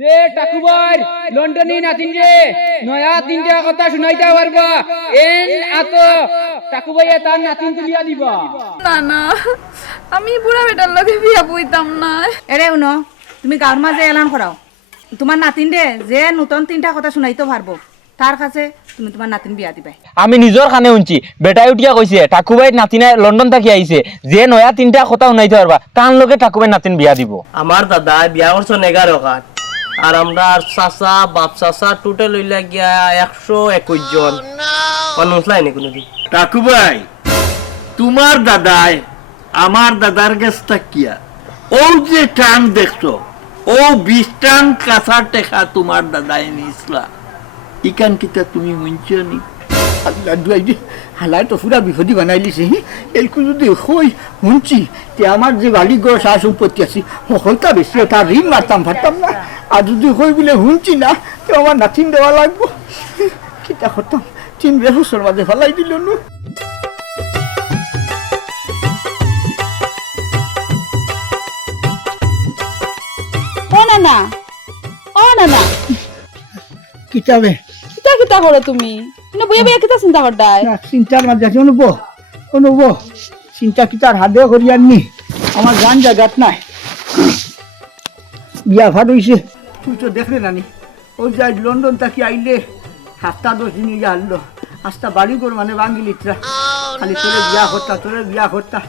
যে টাকুবার লন্ডনী নাতিন যে নয়া তিনটা কথা শুনাইতে পারবা এন আত টাকুবাইয়া তার নাতিন তুলিয়া দিবা। না না আমি বুড়া বেটার লগে বিয়া বইতাম না। এরে উনো তুমি গাঁর মাঝে এলান করাও তোমার নাতিন রে যে নতুন তিনটা কথা শুনাইতে পারবো তার কাছে তুমি তোমার নাতিন বিয়া দিবাই। আমি নিজর কানে শুনছি বেটাই উঠিয়া কইছে ঠাকুবাই নাতিনা লন্ডন থাকি আইছে যে নয়া তিনটা কথা শুনাইতে পারবা তার লগে ঠাকুবাই নাতিন বিয়া দিব। আমার দাদা বিয়া করছেন 11 কাঠ আর আমরা চাচা বাপ চাচা টোটাল হইলা গিয়া 121 জন মানুষ লাইনে কোনদিন। ঠাকুবাই তোমার দাদাই আমার দাদার কাছ থাকিয়া ও যে টান দেখছো ও 20 টান কাঁচার টেকা তোমার দাদাই নিসলা ইকান কিতা তুমি শুনছো নি? আল্লাহ দুয়াই যে হালাই তো পুরা বিপদী বানাই লিছে এলকু যদি হই শুনছি তে আমার যে বাড়ি ঘর সা সম্পত্তি আছে হইতা বেশি তার ঋণ মারতাম পারতাম না আর যদি হই বলে শুনছি না তো আমার নাতিন দেওয়া লাগবো কিতা করতাম 3 বছর মাঝে ফেলাই দিল নু। ও না না কিতাবে কিতা কিতা করো তুমি না বইয়া বইয়া কিতা চিন্তা করদাই? চিন্তার মাঝে আছে অনুব চিন্তা কিতার হাতে করিয়াননি আমার গান জায়গাত নাই বিয়া ভাত হইছে তুই তো দেখলে নানি ওই যাই লন্ডন থাকি আইলে 7-10 দিন ইয়া আনলো আস্তা বাড়ি কর মানে বাঙ্গিলিতরা খালি তোরে বিয়া করতা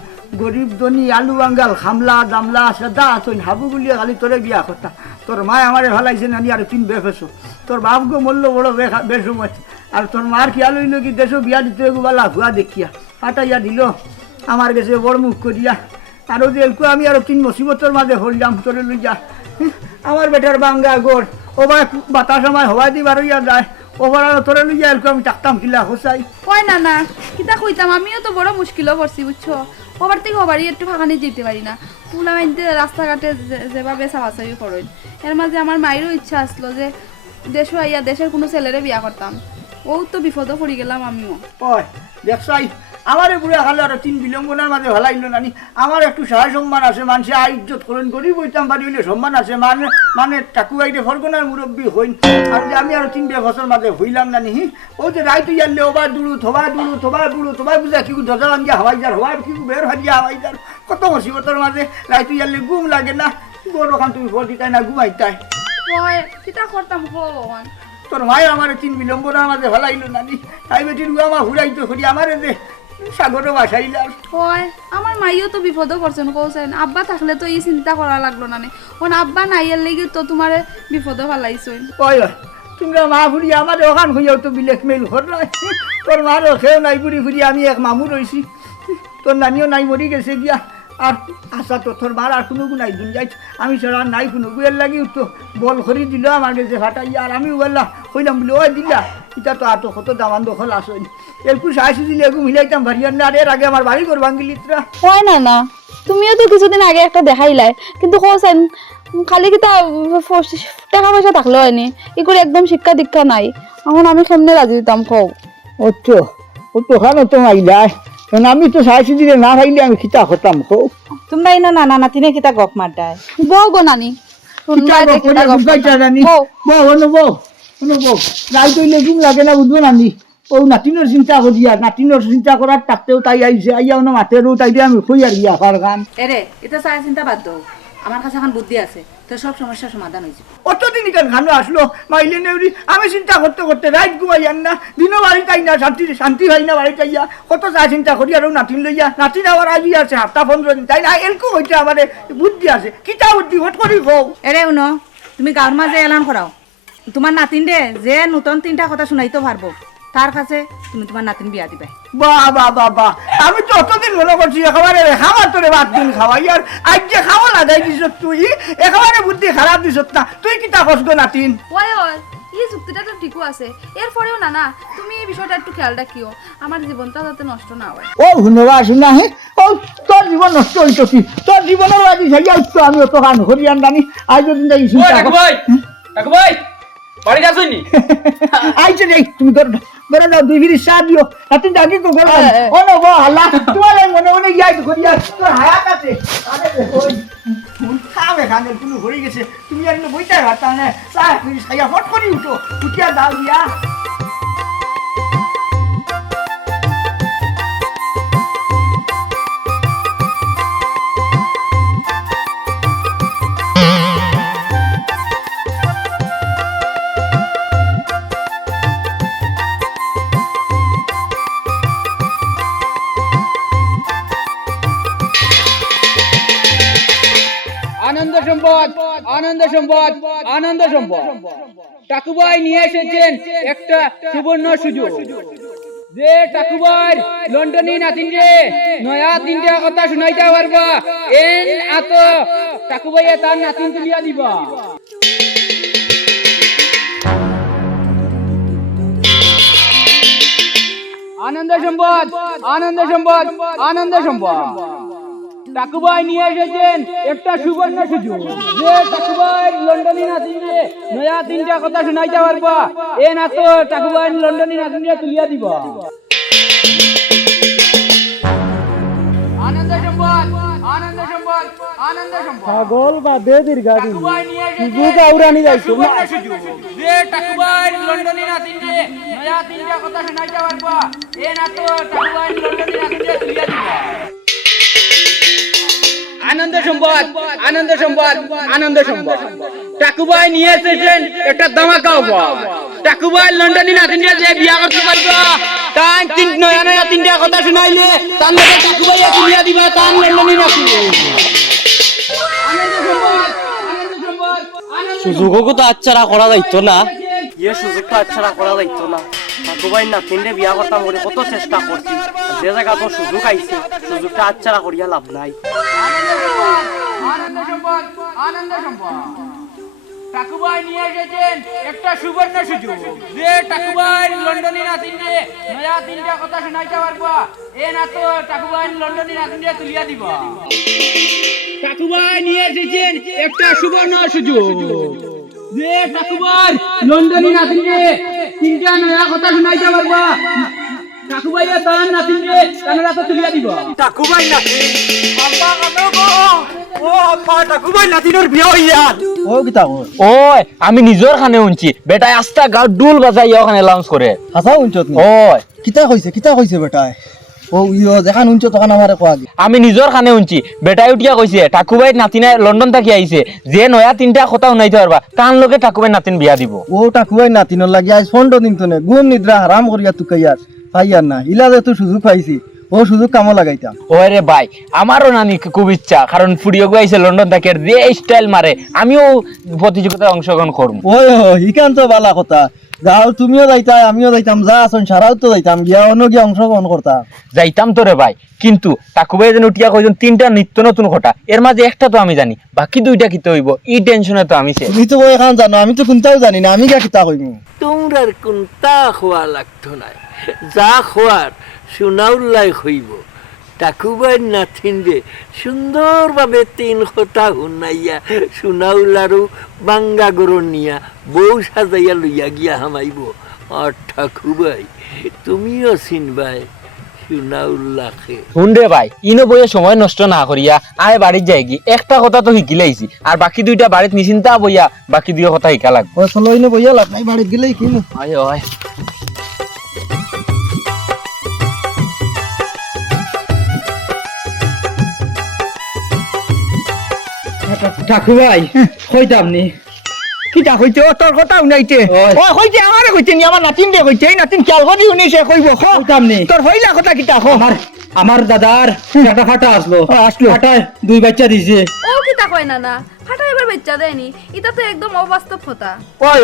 গরিব ধনী আলু বাঙ্গাল খামলা দামলা সাদা আসন হাবু গুলিয়া খালি তোরে বিয়া করতা তোর মায় আমারে ভালাইছে নানি আর 3 বেফেছো তোর বাপ গো মল্ল বড় বেসময় আর তোর মার খেয়াল হইল কি দেশো বিয়া দিতে গোবালা ভুয়া দেখিয়া পাঠাইয়া দিল আমার কাছে বড় মুখ করিয়া আরো যে এলকু আমি আরো 3 মুসিবতর মাঝে হইলাম তোরে লইয়া আমার বেটার বাঙ্গা গোড় ওবার বাতাস সময় হওয়া দিবার হইয়া যায় ওবার তোরে লইয়া এলকু আমি টাকতাম কিলা হোসাই। কই না না কিতা কইতাম আমিও তো বড় মুশকিলও পড়ছি বুঝছো ওবার থেকে ওবারই একটু ফাঁকানি যেতে পারি না পুলা মাইতে রাস্তাঘাটে যেভাবে চাওয়াচাই করেন এর মাঝে আমার মায়েরও ইচ্ছা আসলো যে দেশও আইয়া দেশের কোনো ছেলেরে বিয়া করতাম ও তো বিপদে পড়ে গেলাম আমিও। ওই দেখছাই আমারে বুড়া খালে আর 3 বিলম্বনার মাঝে ভালাইলো নানি আমার একটু সহায় সম্মান আছে মানুষে ইজ্জত করেন গরিব হইতাম বাড়ি হইলে সম্মান আছে মানে টাকুয়াইতে ফরগনার মুরব্বী হইন আর যে আমি আর 3 বছর মাঝে হইলাম নানি ও যে রাইত ইয়ালে ওবার দুড়ু থবা বুঝা কি দরজা ভাঙ্গিয়া হওয়াই যার হওয়ার কি বের ভাঙ্গিয়া হওয়াই যার কত মুসিবতর মাঝে রাইত ইয়ালে ঘুম লাগে না বড় খান তুমি ফল দিতাই না ঘুমাইতাই ওই কিতা করতাম ভগবান তোর মায়ের আমার 3 বিলম্বনার মাঝে ভালাইলো নানি তাই বেটির আমার হুড়াইতো করি আমারে যে সাগরে বাসাইলাম। হয় আমার মাইও তো বিপদও করছেন কৌছেন আব্বা থাকলে তো এই চিন্তা করা লাগলো না ওন আব্বা নাইয়ের লেগে তো তোমার বিপদও ফেলাইছেন। ওই তোমরা মা ফুরি আমার ওখান হইয়াও তো ব্ল্যাকমেইল কর নাই তোর মারও খেয়েও নাই ফুরি ফুরি আমি এক মামু রইছি তোর নানিও নাই মরি গেছে গিয়া আর আশা তো তোর মার আর কোনো গুণাই দুন যাই আমি ছাড়া নাই কোনো গুয়ের লাগি তো বল করি দিল আমার কাছে ফাটাইয়া আর আমি বললাম কইলাম বলে ওই দিলা এটা তো আর তো কত দামান দখল আসেন এরকু সাহসী দিলে এরকম মিলাইতাম ভারিয়ান না আর এর আগে আমার বাড়ি ঘর ভাঙ্গিলিতরা। হয় না না তুমিও তো কিছুদিন আগে একটা দেখাইলাই কিন্তু কৌছেন খালি কি তা টাকা পয়সা থাকলে হয়নি এগুলো একদম শিক্ষা দীক্ষা নাই এখন আমি কেমনে রাজি দিতাম কও। ও তো খানো তো মাইলাই আমি তো সাহসী দিলে না খাইলে আমি খিতা হতাম খো তোমরা ইনো নানা নাতিনে কিতা গপ মারদাই বউ গো নানি লাগে না বুঝবো নানি ও নাতিনের চিন্তা করিয়া নাতিনের চিন্তা করার তাতেও তাই আইছে আইয়া না মাতেরও তাই দিয়ে আমি খুই আর গিয়া খার গান এরে এটা চাই চিন্তা বাদ দাও আমার কাছে এখন বুদ্ধি আছে তো সব সমস্যার সমাধান হয়েছে। অতদিন ইকান খানো আসলো মাইলে নেউরি আমি চিন্তা করতে করতে রাইত ঘুমাই আন না দিনও বাড়ি তাই না শান্তি হয় না বাড়ি তাইয়া কত চা চিন্তা করি আর নাতিন লইয়া নাতিন আবার আজি আছে 7-15 দিন তাই না এলকু হইতে আমার বুদ্ধি আছে কিতা বুদ্ধি হট করি কও। এরে উনো তুমি গাঁর মাঝে এলান করাও তোমার নাতিন রে যে নতুন তিনটা কথা শুনাইতে পারবো তার কাছে তুমি তোমার নাতিন বিয়া দিবে। বাহ আমি তো অতদিন মনে করছি একেবারে খাওয়া তোরে বাদ দিন খাওয়াই আর আজ যে খাওয়া লাগাই দিস তুই একেবারে বুদ্ধি খারাপ দিস না তুই কিতা করছ নাতিন। ওই এই যুক্তিটা তো ঠিকও আছে এরপরেও না তুমি এই বিষয়টা একটু খেয়াল রাখিও আমার জীবনটা যাতে নষ্ট না হয়। ও শুনবা আসি না হে ও তোর জীবন নষ্ট হইতো কি তোর জীবনের বাড়ি যাইয়া উঠতো আমি অত কান হরিয়ান জানি আজ যদি যাই টাকুবাই বাড়ি যাসনি আইছে রে তুমি বেড়ে যাও 2 মিনিট চা দিও এত জাগি তো গেল ও নব হাল্লা তোমার মনে মনে যাই তো করিয়া তোর হায়াত আছে আরে ওই খাবে খানে তুমি হয়ে গেছে তুমি আর বইতে পারতা না চা তুমি খাইয়া ফট করে উঠো উঠিয়া দাও দিয়া আনন্দ সম্পদ আনন্দ সম্পদ আনন্দ সম্পদ টাকুবাই নিয়ে এসেছেন একটা সুবর্ণ সুযোগ যে টাকুবাই লন্ডনী নাতিনরে নয়া তিনটা কথা শুনাইতে পারবা এন আত টাকুবাই তার নাতিন তুলিয়া দিবা আনন্দ সম্পদ আনন্দ সম্পদ আনন্দ সম্পদ টাকুবাই নিয়ে এসেছেন একটা সুবর্ণ সুযোগ যে টাকুবাই লন্ডনী নাতিনরে নয়া তিনটা কথা শুনাইতে পারবা এ না তো টাকুবাই লন্ডনী নাতিনরে তুলিয়া দিব আনন্দ সম্পদ আনন্দ সম্পদ আনন্দ সম্পদ পাগল বা দেদির গাড়ি টাকুবাই নিয়ে সুযোগ আউরানি যাইছো না যে টাকুবাই লন্ডনী নাতিনরে নয়া তিনটা কথা শুনাইতে পারবা এ না তো টাকুবাই লন্ডনী নাতিনরে তুলিয়া দিব আনন্দ সম্পদ আনন্দ সম্পদ আনন্দ সম্পদ টাকুবাই নিয়ে এসেছেন একটা ধামাকা অফার টাকুবাই লন্ডনী নাতিনরে যে বিয়া করতে পারবা তাই তিন নয়া নয়া তিনটা কথা শুনাইলে তার লগে টাকুবাই তুলিয়া দিবা তার লন্ডনী নাতিন আনন্দ সম্পদ আনন্দ সম্পদ সুযোগও তো আচ্ছারা করা যাইতো না ইয়ে সুযোগটা আচ্ছারা করা যাইতো না টাকুবাই নাতিনরে বিয়া করতাম বলে কত চেষ্টা করছি যে জায়গা তো সুযোগ আইছে সুযোগটা আচ্ছারা করিয়া লাভ নাই আনন্দ সম্পদ আনন্দ সম্পদ টাকুবাই নিয়ে এসেছেন একটা সুবর্ণ সুযোগ যে টাকুবাই লন্ডনী নাতিনরে নয়া তিনটা কথা শুনাইতে পারবা এ না তো টাকুবাই লন্ডনী নাতিনরে তুলিয়া দিবা টাকুবাই নিয়ে এসেছেন একটা সুবর্ণ সুযোগ যে টাকুবাই লন্ডনী নাতিনরে তিনটা নয়া কথা শুনাইতে পারবা টাকুবাই তার নাতিনরে তারা তো তুলিয়া দিবা টাকুবাই নাতিন আম্মা কানো গো ও আম্মা টাকুবাই নাতিনের বিয়া হইয়া ও কিতা কর ওই আমি নিজর খানে উনছি বেটাই আস্তা গাও ডুল বাজাই ওখানে লাউন্স করে হাসা উঞ্চত ওই কিতা কইছে বেটাই ও ইয়ো যেখান উঞ্চ তখন আমারে কোয়া আগে আমি নিজর খানে উনছি বেটাই উঠিয়া কইছে টাকুবাই নাতিনা লন্ডন থাকি আইছে যে নয়া তিনটা কথা শুনাইতে পারবা তার লগে টাকুবাই নাতিন বিয়া দিব ও টাকুবাই নাতিনর লাগি আজ ফন্ড দিন তো নে গুম নিদ্রা হারাম করিয়া তুকাইয়ার পাইয়ার না ইলা যে তুই সুযোগ পাইছি ও সুযোগ কামো লাগাইতাম ওই রে ভাই আমারও নানি খুব ইচ্ছা কারণ ফুডিও গাইছে লন্ডন থেকে যে স্টাইল মারে আমিও প্রতিযোগিতায় অংশগ্রহণ করব ওই ইকান তো বালা কথা যাও তুমিও যাইতা আমিও যাইতাম যা আসুন সারাও তো যাইতাম গিয়া অন্য গিয়া অংশগ্রহণ করতাম যাইতাম তো রে ভাই কিন্তু টাকুবাই যেন উঠিয়া কইজন তিনটা নিত্য নতুন কথা এর মাঝে একটা তো আমি জানি বাকি দুইটা কিতে হইব ই টেনশনে তো আমি তুমি তো এখন জানো আমি তো কোনটাও জানি না আমি গিয়া কিতা কইমু তোমরার কোনটা খোয়া লাগতো না যা খোয়ার সুনাউল্লাই হইব টাকুবাই নাথিনরে সুন্দরভাবে 3 কথা শুনাইয়া সুনাউলারও বাঙ্গা গরণ নিয়া বউ সাজাইয়া লইয়া গিয়া হামাইব আর ঠাকুবাই তুমিও চিনবাই সুনাউল্লাহকে শুন রে ভাই ইনো বইয়ে সময় নষ্ট না করিয়া আয় বাড়ির যাই কি একটা কথা তো শিখিলাইছি আর বাকি দুইটা বাড়িত নিচিন্তা বইয়া বাকি দুই কথা শিকা লাগবে ও চলো ইনো বইয়া লাভ নাই বাড়িত গেলেই কিনো আয় আয় টাকুবাই কইতাম নি কিতা কইতে ও তোর কথা শুনাইতে ও কইতে আমারে কইতে নি আমার নাতিন দে কইতে এই নাতিন খেয়াল করি শুনিছে কইব কইতাম নি তোর হইলা কথা কিতা কো আমার দাদার একটা ফাটা আসলো ফাটায় 2 বাচ্চা দিছে ও কিতা কয় না না ফাটা এবার বাচ্চা দেয়নি এটা তো একদম অবাস্তব কথা ওই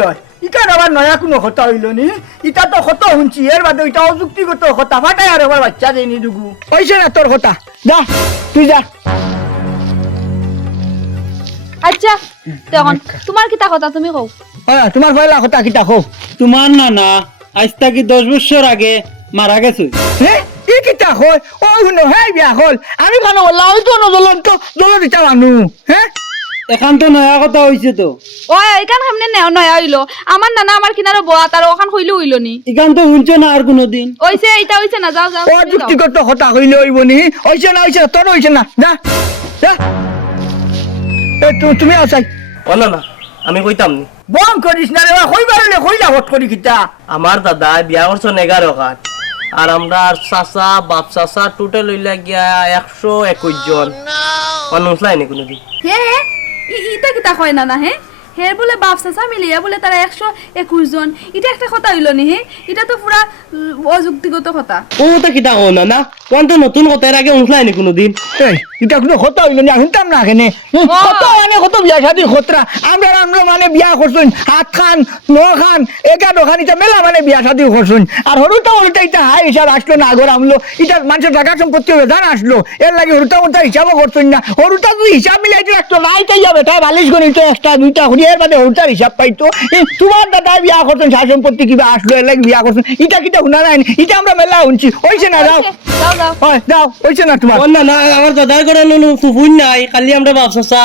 ইকার আবার নয়া কোনো কথা হইল নি ইটা তো কত শুনছি এর বাদে ইটা অযুক্তিগত কথা ফাটায় আর আবার বাচ্চা দেয়নি দুগু হইছে না তোর কথা যা তুই যা আচ্ছা তখন তোমার কিতা কথা তুমি কও তোমার পয়লা কথা কিতা কো তোমার নানা আজ থেকে 10 বছর আগে মারা গেছে হ্যাঁ ই কিতা কই ও শুনো হে বিয়া হল আমি কেন বললাম ওই তো জ্বলন্ত জ্বল দিতা মানু হ্যাঁ একান্ত নয়া কথা হইছে তো ও এইখান সামনে নয়া হইলো আমার নানা আমার কিনারে বয়া তার ওখান হইলো হইলো নি একান্ত শুনছো না আর কোনোদিন ওইছে এইটা হইছে না যাও যাও অযুক্তিগত কথা হইলে হইব নি হইছে না তোর হইছে না যা যা তুমি আসাই ও না না আমি কইতাম নি বম করিস না রে কইবার হলে কইলা হট করি কিতা আমার দাদা বিয়া করছেন 11 কাঠ আর আমরা চাচা বাপ চাচা টোটাল হইলা গিয়া 121 জন মানুষ লাইনে কোনোদিন হে ইটা কিতা কয় না না হে হের বলে বাপ চাচা মিলিয়া বলে তারা 121 জন এটা একটা কথা হইলো নি হে এটা তো পুরা অযুক্তিগত কথা ও তো কিতা হো না না কোন তো নতুন কথা এর আগে উঠলাই নি কোনোদিন এই এটা কোনো কথা হইল না শুনতাম না কেনে কত মানে কত বিয়া শাদী খতরা আমরা মানে বিয়া করছুন 7 খান 9 খান 11 খান এটা মেলা মানে বিয়া শাদী করছুন আর হরুতা হরুতা এটা হাই হিসাব আসলো না আগর আমলো এটা মানুষের টাকা সম্পত্তি জান আসলো এর লাগে হরুতা হরুতা হিসাবও করছুন না হরুতা যদি হিসাব মিলাইতে রাখতো নাই তাই যাবে তাই বালিশ গণিত একটা দুইটা হরি এর বাদে হরুতার হিসাব পাইতো তোমার দাদা বিয়া করছুন সার সম্পত্তি কিবা আসলো এর লাগে বিয়া করছুন এটা কিটা শুনা নাই এটা আমরা মেলা শুনছি হইছে না যাও যাও যাও হয় যাও হইছে না তোমার ও না না আমার দাদার করে নুনু ফুফুন নাই খালি আমরা বাপ চাচা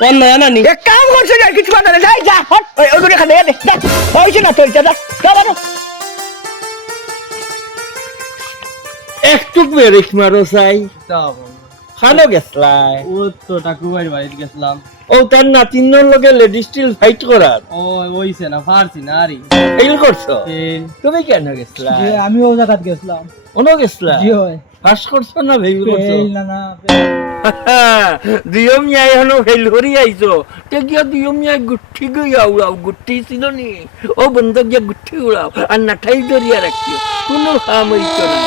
কোন নয়া নানি এক কাম করছো না কিছু কথা না যাই যা হট ওই খালি দে যা হইছে না তোর যা যা বানো একটু বেরিস মারো চাই খানো গেছলাই ও তো টাকুবাইর বাড়িতে গেছিলাম ও তার নাতিনের লগে লেডিস স্টিল ফাইট করার ও ওইছে না পারছি না আরে ফেল করছো তুমি কেন গেছলা আমিও জায়গাত গেছিলাম ওনো গেছলা জি হয় পাস করছো না ফেল করছো না না দিয়ম ইয়াই হনো ফেল করি আইছো তে গিয়া দিয়ম ইয়াই গুঠি গিয়া উড়াও গুঠি ছিল নি ও বন্ধ গিয়া গুঠি উড়াও আর নাঠাই ধরিয়া রাখিও কোনো কাম হইতো না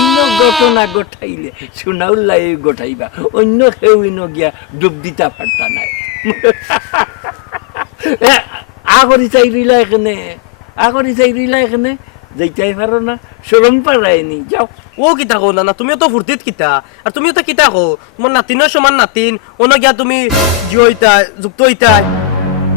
ইন ঘটনা ঘটাইলে সুনাউল্লাই ঘটাইবা অন্য কেউ ইন গিয়া ডুব দিতা পারতা নাই আগরি চাই রিলা এখানে যাইতাই পারো না শরম পারায়নি যাও ও কিতা কো না তুমিও তো ফুর্তিত কিতা আর তুমিও তো কিতা কো তোমার নাতিনের সমান নাতিন ওনো গিয়া তুমি জিয়ইতা যুক্ত হইতা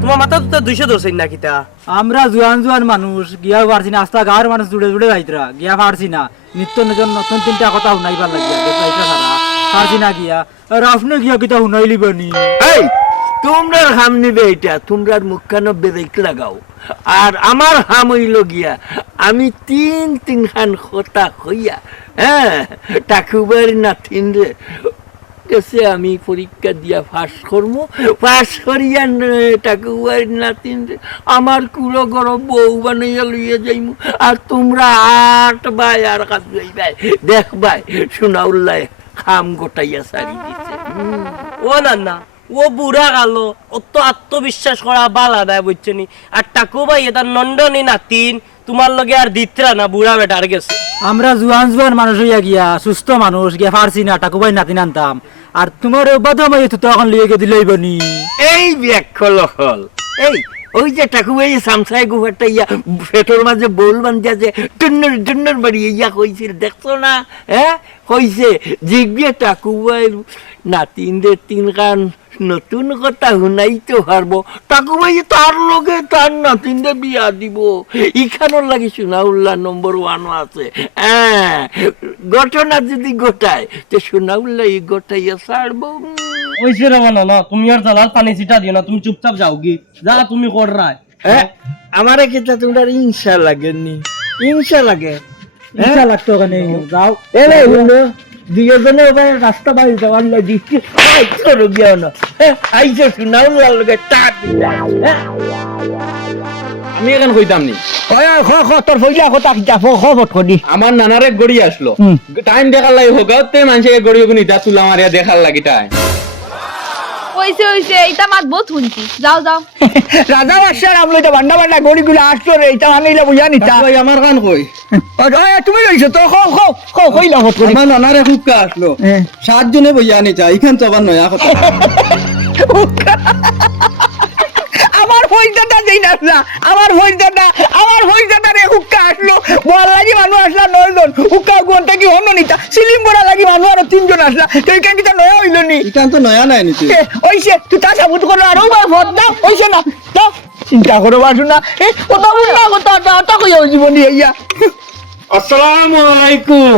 তোমার মাথা তো 200 ধরছেন না কিতা আমরা জোয়ান মানুষ গিয়া পারছি না আস্তা গাঁর মানুষ জুড়ে জুড়ে যাইতরা গিয়া পারছি না নিত্য নতুন তিনটা কথা শুনাইবার লাগিয়া যাইতা সারা পারছি না গিয়া আর আপনি গিয়া কিতা শুনাইলি বানি এই তোমরা হাম নিবে এটা তোমরা মুখখানো বেরেক লাগাও আর আমার হাম হইল গিয়া আমি তিন খান কথা হইয়া হ্যাঁ টাকুবার নাতিন রে গেছে আমি পরীক্ষা দিয়া পাস করিয়া টাকুবার নাতিন রে আমার কুলো গরব বউ বানাইয়া লইয়া যাইমু আর তোমরা 8 ভাই আর কাজ যাইবাই দেখবাই সুনাউল্লাই খাম গোটাইয়া সারি দিছে ও না ও বুড়া গালো ও তো আত্মবিশ্বাস করা বালা দেয় বুঝছেনি আর টাকু ভাই এটা নন্দনী নাতিন তোমার লগে আর দিতরা না বুড়া বেটার গেছে আমরা জোয়ান মানুষ হইয়া গিয়া সুস্থ মানুষ গিয়া পারছি না টাকুবাই নাতিন আনতাম আর তোমার বাদাম তো তখন লিয়ে গে দিলেই বানি এই ব্যাখ্যল হল এই ওই যে টাকুবাই সামসাই গুহাটা ইয়া ফেটোর মাঝে বোল বান্ধা যে টুন্নর বাড়ি ইয়া কইছিল দেখছো না হ্যাঁ কইছে জিগিয়ে টাকুবাই নাতিন দে 3 খান নতুন কথা শুনাইতে পারবো টাকুবাই তার লগে তার নাতিন দে বিয়া দিব ইখানোর লাগি সুনাউল্লাহ নম্বর 1 আছে হ্যাঁ ঘটনা যদি ঘটায় তো সুনাউল্লাহ এই ঘটাইয়া ছাড়বো ওইছে রে না তুমি আর জালাল পানি ছিটা দিও না তুমি চুপচাপ যাও গি যা তুমি কর রায় আমারে কিতা তোমরা ইনশা লাগেনি ইনশা লাগে ইচ্ছা লাগতো ওখানে যাও এলে হুনো দুইজনে ওই রাস্তা বাইরে যাওয়ার লাগি করো গিয়া না আইছে সুনাউল্লাহ লগে টাট আমি এখন কইতাম নি ওই তোর ফইলা কথা কিতা খবর করি আমার নানারে গড়ি আসলো টাইম দেখার লাগি হোগাতে মানুষকে গড়ি গুনি দা তুলা মারিয়া দেখার লাগি টাইম ওইছে এটা মাত বহুত শুনছি যাও যাও রাজা বাদশার আমলো এটা বান্ডা গড়িগুলো আসতো রে এটা আনিলে বুঝা নিতা ওই আমার কান কই তুমি রইছো তো কইলা হত করি আমার নানারে হুক্কা আসলো 7 জনে বইয়া নি চাই এখান তো আবার নয়া কথা আমার ফইদাটা দেই না আমার ফইদাটা রে হুক্কা আসলো বল লাগি মানুষ আসলা 9 জন হুক্কা কোনটা কি হন্ন নিতা সিলিম বড়া লাগি মানুষ আর 3 জন আসলা তো এখান কি নয়া হইল নি এখান তো নয়া নাই নিতে ওইছে তুই তা সাবুত করো আর ও ভোট দাও ওইছে না দাও চিন্তা করো বাসু না ওটা বুঝনা কথা কই জীবন ইয়া আসসালামু আলাইকুম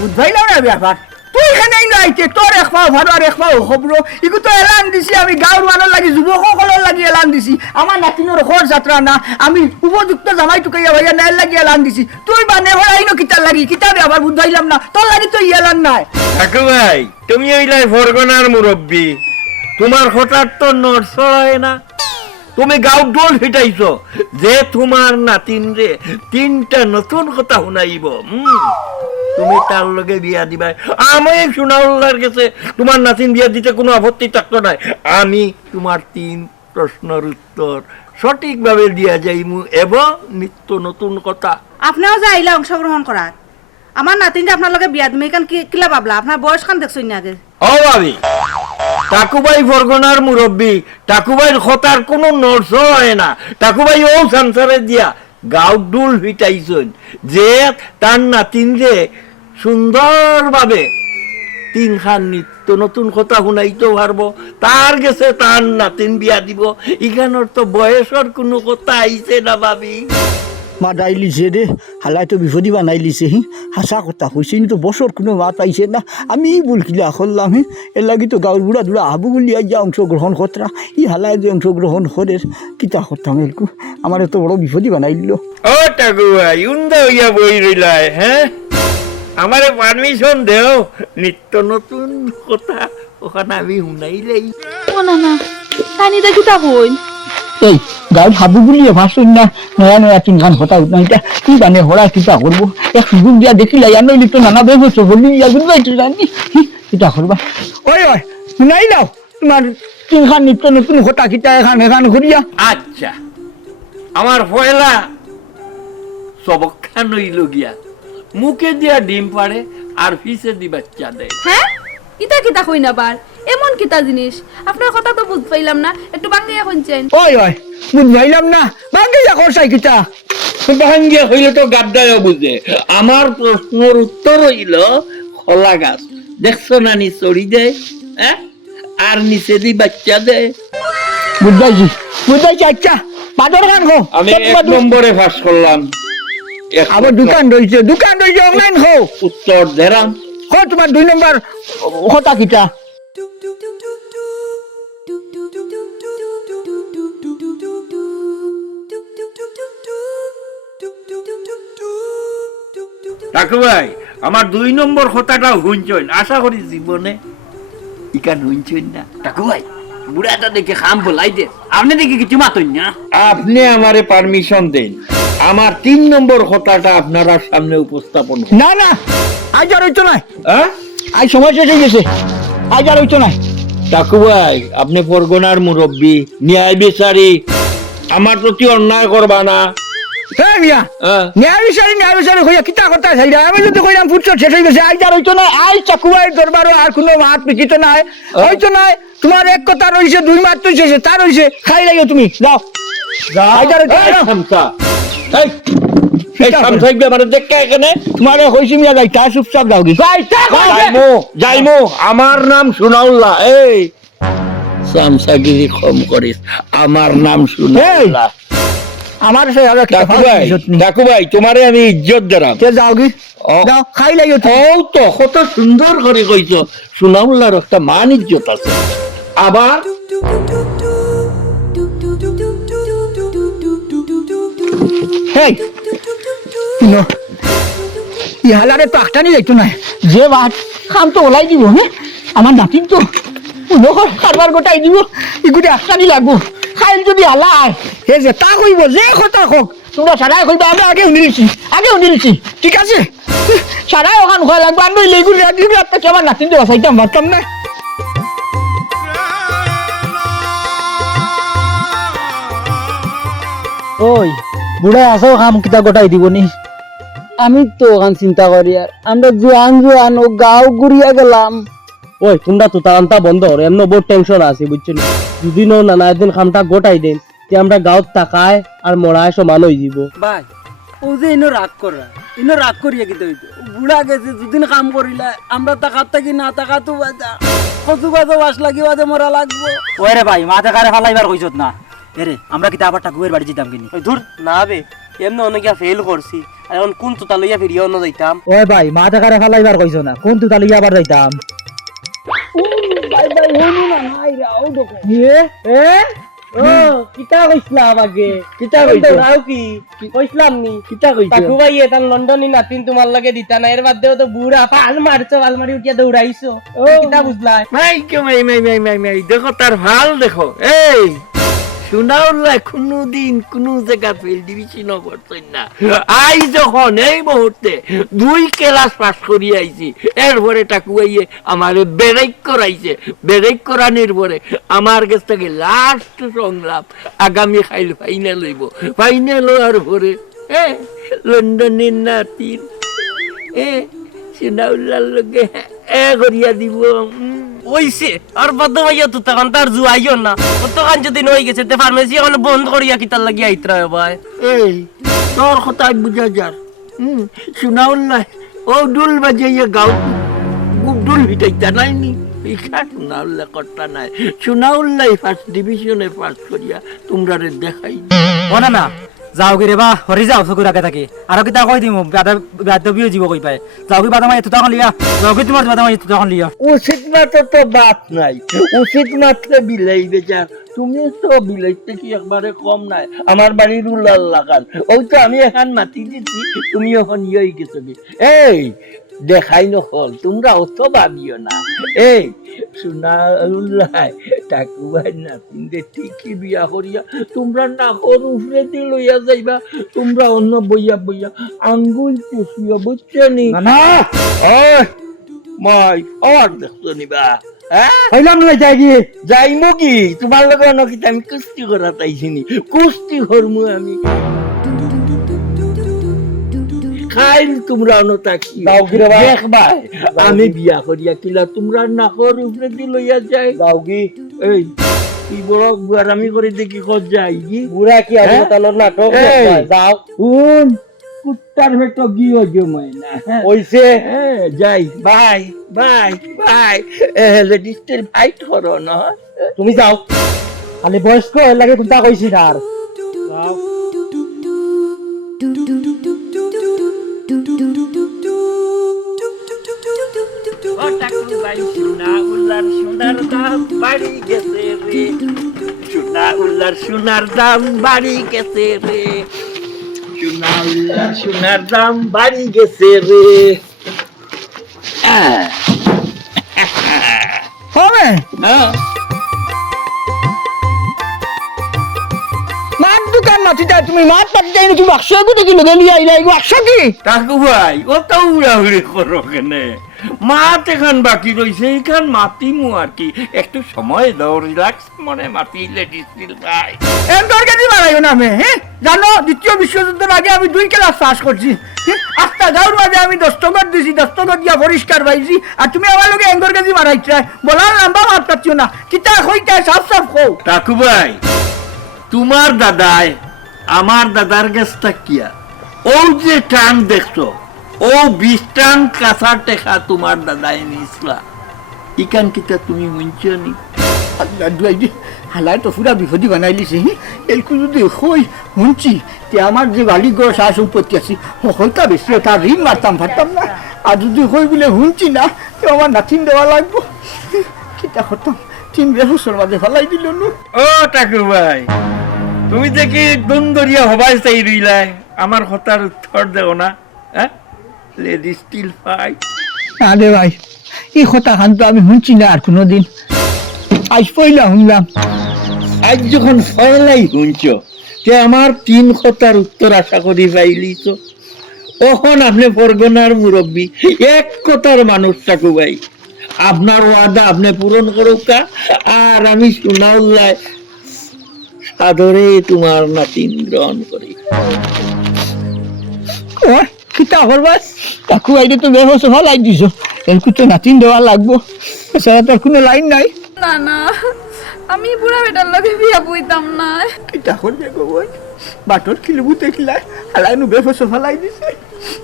বুঝাই না ব্যাপার তুই এখানে আইতে তোর এক পাও ভালো আর এক পাও খবর ইগু তো এলান দিছি আমি গাঁৱৰ মানুহ লাগি যুৱকসকলৰ লাগি এলান দিছি আমার নাতিনোর খর যাত্রা না আমি উপযুক্ত জামাই টুকাইয়া ভাইয়া নাইল লাগি এলান দিছি তুই মানে হরাইনো কিতার লাগি কিতাবে আবার বুঝাইলাম না তোর লাগি তো এলান নাই কাকু ভাই তুমি ওইলাই ফরগনার মুরব্বী তোমার হঠাৎ তো নড়ছড়ায় না তুমি গাঁও ডোল ফিটাইছো যে তোমার নাতিন রে 3টা নতুন কথা শুনাইব তুমি তার লগে বিয়া দিবাই আমি সুনাউল্লার কাছে তোমার নাতিন বিয়া দিতে কোনো আপত্তি থাকতো না আমি তোমার 3 প্রশ্নের উত্তর সঠিকভাবে দিয়া যাইমু এবং নিত্য নতুন কথা আপনিও যে আইলা অংশগ্রহণ করার আমার নাতিন যে আপনার লগে বিয়া দিমে কান কিলা ভাবলা আপনার বয়স খান দেখছই না আগে ও ভাবি টাকুবাই ফরগনার মুরব্বী টাকুবাইর কথার কোনো নড়ছ হয় না টাকুবাই ও সংসারে দিয়া গাঁও ডুল ফিটাইছেন যে তার নাতিন যে সুন্দরভাবে 3খান নিত্য নতুন কথা শুনাইতে পারবো তার গেছে তার নাতিন বিয়া দিব ইখানোর তো বয়সের কোনো কথা আইছে না ভাবি মাদাই লিছে দে হালাই তো বিপদি বানাই লিছে হাসা কথা হয়েছে কিন্তু বছর কোনো মাত পাইছে না আমি ভুল কিলা করলাম এর লাগি তো গাঁৱৰ বুড়া দুড়া হাবু বলিয়া যা অংশগ্রহণ করা ই হালাই যে অংশগ্রহণ করে কিতা করতাম এরকম আমার এত বড় বিপদি বানাই দিল ও টাকুবাই উন্দা হইয়া বই রইলাই হ্যাঁ আমারে পারমিশন দেও নিত্য নতুন কথা ওখানে আমি শুনাইলেই ও না না তানি দেখি তা কই এই গাঁৱত হাবু বুলিয়ে ভাবছেন না নয়া নয়া 3খান কথা উঠনা এটা কি জানে হরা কিতা করবো এক সুযোগ দিয়া দেখিলা ইয়া নইলে তো নানা বেবছো বলি ইয়া বুঝবাই তো জানি কিতা করবা ওই ওই শুনাই দাও তোমার 3খান নিত্য নতুন কথা কিতা এখান ঘুরিয়া আচ্ছা আমার পয়লা সবখান হইল গিয়া মুখে দিয়া ডিম পাড়ে আর ফিসে দি বাচ্চা দেয় হ্যাঁ কিতা কিতা কই না বার এমন কিতা জিনিস আপনার কথা তো বুঝ পাইলাম না একটু বাংলায় কইছেন ওই ওই বুঝাইলাম না বাকি যা করছাই কিতা ভাঙ্গিয়া হইলে তো গাদ্দায় বুঝে আমার প্রশ্নের উত্তর হইল খোলা গাছ দেখছো না নি চড়ি দেয় হ্যাঁ আর নিচে দি বাচ্চা দেয় বুঝাইছি আচ্ছা পাদর গান খো আমি 1 নম্বরে পাস করলাম আবার দোকান রয়েছে অনলাইন খো উত্তর দেরাম খো তোমার 2 নম্বর কথা কিতা টাকু ভাই আমার 2 নম্বর কথাটা শুনছেন আশা করি জীবনে ইকান শুনছেন না টাকু ভাই বুড়াটা দেখে খাম বলাই দে আপনি দেখে কিছু মাতন না আপনি আমারে পারমিশন দেন আমার 3 নম্বর কথাটা আপনারা সামনে উপস্থাপন না না আজ আর হইতো না হ্যাঁ আজ সময় শেষ হয়ে গেছে আজ আর হইতো না টাকু ভাই আপনি পরগনার মুরব্বী ন্যায় বিচারি আমার প্রতি অন্যায় করবা না হ্যাঁ মিয়া ন্যায় বিচারি হইয়া কিতা করতে চাইরা আমি যদি কইলাম ফুটছট শেষ হয়ে গেছে আজ আর হইতো না আজ চাকুয়ার দরবারও আর কোনো মাত পিছিত নাই হইতো না তোমার এক কথা রইছে 2 মাত তো শেষে তার হইছে খাই লাগিও তুমি যাও আজ আর হইতো না সমসা এই সমসাই ব্যাপারে দেখে এখানে তোমারে কইছি মিয়া যাইতা চুপচাপ যাও কি যাইমো আমার নাম সুনাউল্লাহ এই সমসাগিরি কম করিস আমার নাম সুনাউল্লাহ আমার সে আর একটা ডাকু ভাই তোমারে আমি ইজ্জত দিলাম কে যাও কি যাও খাই লাগিও তো কত সুন্দর করে কইছো সুনাউল্লাহর একটা মান ইজ্জত আছে আবার হেই নো ইহালারে তো আখটানি যাইতো না যে বাট খাম তো ওলাই দিব হ্যাঁ আমার নাতিন তো নকর কারবার গোটাই দিব ইগুটি আখটানি লাগবো খাইল যদি হালাই হে যে তা কইব যে কথা হোক তোমরা সারাই কইবা আমি আগে শুনিছি ঠিক আছে সারাই ওখান খোয়া লাগবে আমি লেগুলি রাত্রে আমার নাতিন তো বাসাইতাম ভাবতাম না ওই বুড়া আসো কাম কিতা গোটাই দিবনি আমি তো ওখান চিন্তা করি আর আমরা জোয়ান ও গাঁও ঘুরিয়া গেলাম ওই তোমরা তো তারান্তা বন্ধ করে এমন বড় টেনশন আছে বুঝছো যদি না একদিন কামটা গোটাই দেন যে আমরা গাঁত তাকায় আর মরায় সমান হয়ে যাব ভাই ও যে ইনো রাগ করিয়া কি হইতো বুড়া গেছে দুদিন কাম করিলা আমরা তাকাত থাকি না তাকাতো বাজা কচু বাজা ওয়াশ লাগি বাজে মরা লাগবো ওরে ভাই মাথা কারে ফালাইবার কইছত না এরে আমরা কি আবার ঠাকুরের বাড়ি যেতাম কিনি দূর না বে এমনি অনেকে ফেল করছি আর এখন কোন তুতা লইয়া ফিরিয়ে অন্য যাইতাম ওই ভাই মা টাকারে ফালাইবার কইছো না কোন তুই তাহলে আবার যাইতাম কিতা কইছলাম আগে কিতা কইছো? রাও কি কইছলাম নি কিতা কইছো? কাকু ভাই এতান লন্ডনী নাতিন তোমার লাগে দিতা না এর বাদেও তো বুড়া পাল মারছো আলমারি উঠিয়া দৌড়াইছো কিতা বুঝলা মাই দেখো তার ভাল দেখো এই সুনাউল্লাহ কোনদিন কোন জায়গা ফেল ডিভিশন করছেন না আই যখন এই মুহূর্তে 2 ক্লাস পাস করি আইছি এরপরে টাকুয়াইয়ে আমারে ব্রেক করাইছে ব্রেক করানোর পরে আমার কাছ থেকে লাস্ট সংলাপ আগামী খাইল ফাইনাল হইব ফাইনাল হওয়ার পরে লন্ডনের নাতির সুনাউল্লাহর লগে করিয়া দিব ওইছে আর বদ্ধ ভাইয়া তো তখন তার জুয়াইও না তখন যদি নই গেছে তে ফার্মেসি এখন বন্ধ করিয়া কিতার লাগিয়া আইতরা ভাই এই তোর কথা বুঝা যার সুনাউল্লাহ ও ডুল বাজাইয়া গাও ডুল হিটাইতা নাইনি ইখা সুনাউল্লাহ করতা নাই সুনাউল্লাহ ফার্স্ট ডিভিশনে পাস করিয়া তোমরারে দেখাই না না যাও কি রে বা হরি যাও চকুর আগে থাকি আর কিতা কই দিম বাদবিও জীব কই পায় যাও কি বাদামাই এত তখন লিয়া যাও কি তোমার বাদামাই এত তখন লিয়া উচিত মাত্র তো বাত নাই উচিত মাত্র বিলাই বেচার তুমি তো বিলাইতে কি একবারে কম নাই আমার বাড়ির উলাল লাগান ওই তো আমি এখন মাতি দিছি তুমি এখন ইয়ে গেছো এই দেখাই নহল তোমরা অত ভাবিও না এই সুনাউল্লাহ টাকুবাই নাতিনদে ঠিকই বিয়া করিয়া তোমরা নাকর উপরে দিয়ে লইয়া যাইবা তোমরা অন্য বইয়া বইয়া আঙ্গুল চুষিয়া বুঝছো নি না মই আর দেখছো নিবা হইলাম না যাই কি যাইমু কি তোমার লগে নকিতে আমি কুস্তি করা তাইছিনি কুস্তি করমু আমি খাইল তোমরা নতাকি দেখবা আমি বিয়া করিয়া কিলা তোমরা নাকর উপরে দি লইয়া যাই যাও কি এই কি বড় বুয়ারামি করে দেখি খোঁজ যাই কি বুড়া কি আমি তালর নাটক যাও কোন কুত্তার ভেটো গিয়ে জমাই না ওইছে যাই বাই বাই বাই লেডিসের ফাইট করো না তুমি যাও খালি বয়স্ক এর লাগে কোনটা কইছি আর যাও সোনার দাম বাড়ি গেছে রে সোনার দাম বাড়ি গেছে রে হবে মাছ দোকান মাতি যায় তুমি মাছ পাতি যাই নাকি বাক্স এগুলো কি লোকে নিয়ে আইলা বাক্স কি কাকু ভাই অত উড়াউড়ি করো কেনে মাত এখন বাকি রয়েছে এখান মাতিমু আর কি একটু সময় দাও রিল্যাক্স মনে মাতিলে ডিস্টিল ভাই এমন কেজি মারাইও না আমি জানো দ্বিতীয় বিশ্বযুদ্ধের আগে আমি 2 ক্লাস পাস করছি আস্তা গাঁর মাঝে আমি দস্তখত দিছি দস্তখত দিয়া পরিষ্কার পাইছি আর তুমি আমার লোকে এঙ্গর কেজি মারাইছে বলার লম্বা মাত পাচ্ছিও না কিতা হইতে সাফ সাফ কও কাকু ভাই তোমার দাদাই আমার দাদার কাছটা কিয়া ও যে টান দেখছো ও 20 টান কাঁচা টেকা তোমার দাদাই নিসলা ইকান কিতা তুমি শুনছো নি হালাই তো পুরা বিপদী বানাই লিছে এলকু যদি হই শুনছি তে আমার যে বাড়ি ঘর সা সম্পত্তি আছে হইতা বেশি তার ঋণ মারতাম পারতাম না আর যদি হই বলে শুনছি না তো আমার নাতিন দেওয়া লাগবো কিতা করতাম 3 বছর মাঝে ফেলাই দিল ও টাকু ভাই তুমি দেখি দুন্দরিয়া হবাই চাই রইলাই আমার কথার উত্তর দেও না লেডি স্টিল ফাইট আরে ভাই এই কথা খান তো আমি শুনছি না আর কোনোদিন আজ পয়লা শুনলাম আজ যখন ফয়লাই শুনছ তে আমার 3 কথার উত্তর আশা করি পাইলিছ তখন আপনি পরগনার মুরব্বী এক কথার মানুষ টাকু ভাই আপনার ওয়াদা আপনি পূরণ করুকা আর আমি সুনাউল্লাহ সাদরে তোমার নাতিন গ্রহণ করি কিতা করবাস কাকু আইলে তো বেহস ফলাই দিছ এরকু তো নাতিন দেওয়া লাগবো এছাড়া তোর কোনো লাইন নাই না না আমি বুড়া বেটার লগে বিয়া বইতাম না কিতা করবে গো বই বাটর খিলবুতে খিলায় হালাইনু বেহস ফলাই দিছে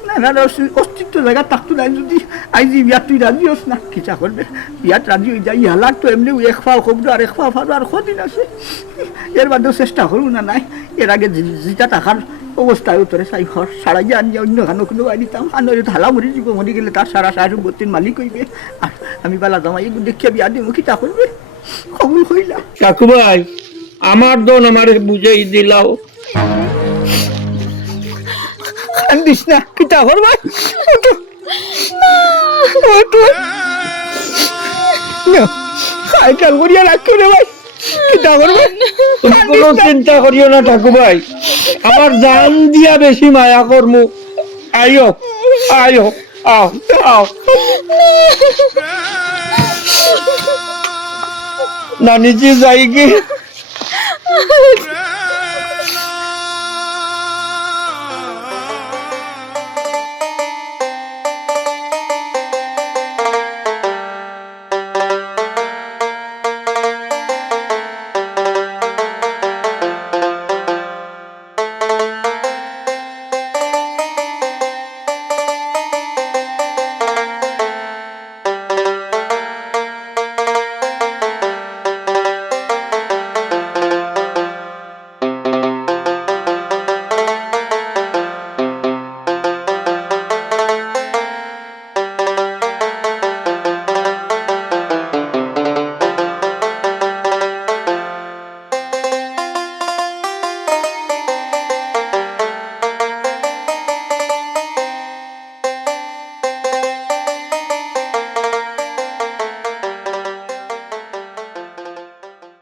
না না অস্তিত্ব জায়গা থাকতো না যদি আইজি বিয়াত তুই রাজি হস না কিতা করবে বিয়াত রাজি হয়ে যাই হালাক তো এমনি এক ফাও কবর আর এক ফাও ফারো আর কদিন আছে এর বাদেও চেষ্টা করু না নাই এর আগে যেটা টাকার অবস্থায় তোরে চাই ঘর সারা যে আনিয়ে অন্য খানো কোনো বাড়ি দিতাম আর নয় ঢালা মরি দিব মরি গেলে তার সারা সারা বত্তির মালিক হইবে আর আমি বালা জামাই এগুলো দেখিয়া বিয়া দিব কি তা করবে কবুল হইলা কাকু ভাই আমার দন আমার বুঝাই দিলাও কান্দিস না কি তা করবে আইকাল করিয়া রাখো রে ভাই কি তা করবে তুমি কোনো চিন্তা করিও না ঠাকুর ভাই আমার জান দিয়া বেশি মায়া করমু আইও আইও আও আও নানিজি যাই কি